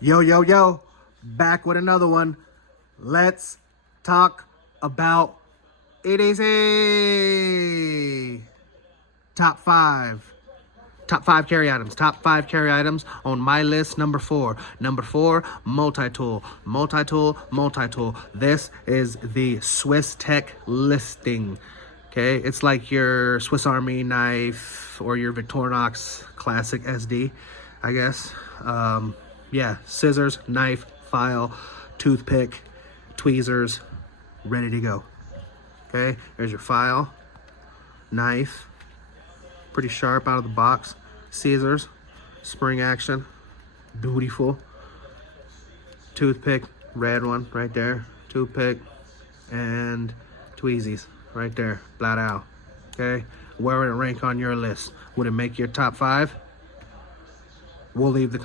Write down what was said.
Yo, yo, yo, back with another one. Let's talk about EDC. Top five. Top five carry items. Top five carry items on my list. Number four. Number four, multi-tool. Multi-tool, multi-tool. This is the Swiss Tech listing. Okay, it's like your Swiss Army knife or your Victorinox Classic SD, I guess. Yeah, scissors, knife, file, toothpick, tweezers, ready to go. Okay, there's your file, knife, pretty sharp out of the box, scissors, spring action, beautiful, toothpick, red one right there, toothpick, and tweezies right there, flat out. Okay, where would it rank on your list? Would it make your top five? We'll leave the